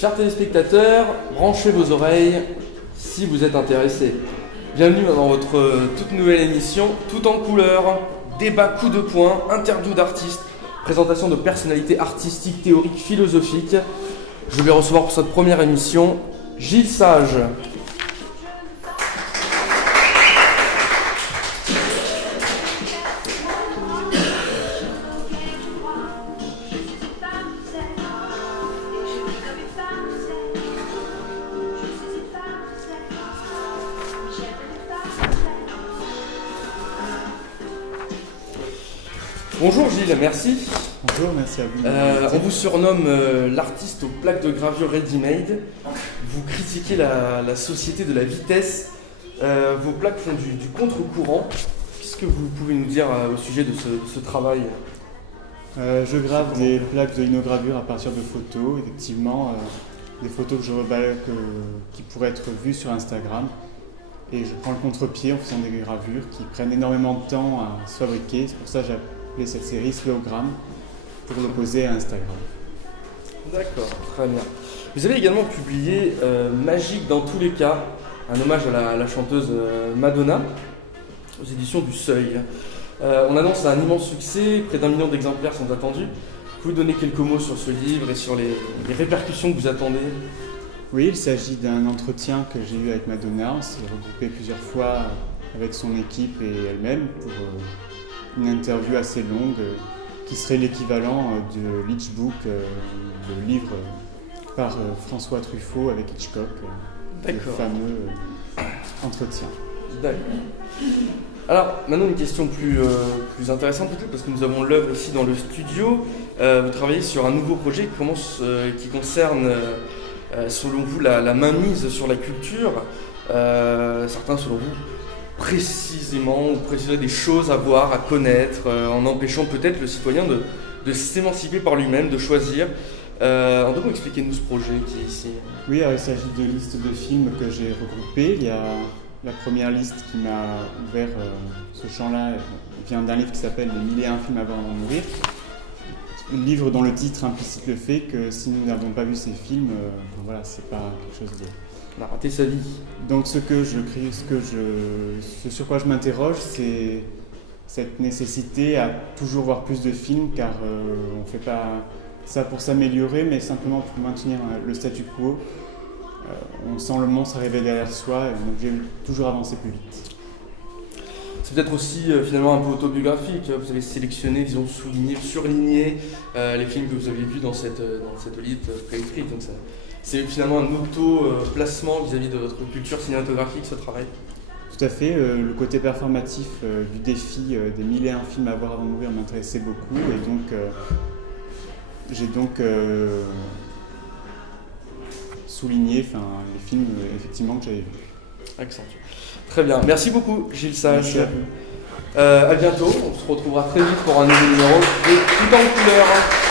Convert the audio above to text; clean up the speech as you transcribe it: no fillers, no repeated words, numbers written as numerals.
Chers téléspectateurs, branchez vos oreilles si vous êtes intéressés. Bienvenue dans votre toute nouvelle émission, tout en couleur, débat coup de poing, interview d'artistes, présentation de personnalités artistiques, théoriques, philosophiques. Je vais recevoir pour cette première émission Gilles Sage. Bonjour Gilles, merci. Bonjour, merci à vous. On vous surnomme l'artiste aux plaques de gravure ready-made. Vous critiquez la société de la vitesse. Vos plaques font du contre-courant. Qu'est-ce que vous pouvez nous dire au sujet de ce travail ? Je grave des plaques de linogravure à partir de photos, effectivement, des photos que je rebelle qui pourraient être vues sur Instagram. Et je prends le contre-pied en faisant des gravures qui prennent énormément de temps à se fabriquer. C'est pour ça que j'ai appelé cette série Slowgram pour l'opposer à Instagram. D'accord, très bien. Vous avez également publié Magique dans tous les cas, un hommage à la chanteuse Madonna, aux éditions du Seuil. On annonce un immense succès, près d'1 million d'exemplaires sont attendus. Pouvez-vous donner quelques mots sur ce livre et sur les répercussions que vous attendez ? Oui, il s'agit d'un entretien que j'ai eu avec Madonna. On s'est regroupé plusieurs fois avec son équipe et elle-même pour une interview assez longue qui serait l'équivalent de l'Hitchbook, le livre par François Truffaut avec Hitchcock, le fameux entretien. D'accord. Alors, maintenant une question plus intéressante peut-être, parce que nous avons l'œuvre ici dans le studio. Vous travaillez sur un nouveau projet qui concerne, selon vous, la mainmise sur la culture. Certains, selon vous, précisément, préciser des choses à voir, à connaître, en empêchant peut-être le citoyen de s'émanciper par lui-même, de choisir. En deux mots, expliquez-nous ce projet qui est ici. Oui, alors il s'agit de listes de films que j'ai regroupées. Il y a la première liste qui m'a ouvert ce champ-là vient d'un livre qui s'appelle « Les 1001 films avant d'en mourir ». Un livre dont le titre implicite le fait que si nous n'avons pas vu ces films, voilà, c'est pas quelque chose de... On a raté sa vie. Donc ce sur quoi je m'interroge, c'est cette nécessité à toujours voir plus de films, car on ne fait pas ça pour s'améliorer, mais simplement pour maintenir le statu quo. On sent le monstre arriver derrière soi, et on est obligé de toujours avancer plus vite. C'est peut-être aussi finalement un peu autobiographique. Vous avez sélectionné, disons, souligné, surligné les films que vous avez vus dans cette liste préécrite. Donc c'est finalement un auto-placement vis-à-vis de votre culture cinématographique, ce travail. Tout à fait. Le côté performatif du défi des 1001 films à voir avant de mourir m'intéressait beaucoup. Et donc, j'ai souligné les films effectivement que j'avais vus. Excellent. Très bien. Merci beaucoup, Gilles Sage. Merci à vous. À bientôt. On se retrouvera très vite pour un nouveau numéro de Tout en couleur.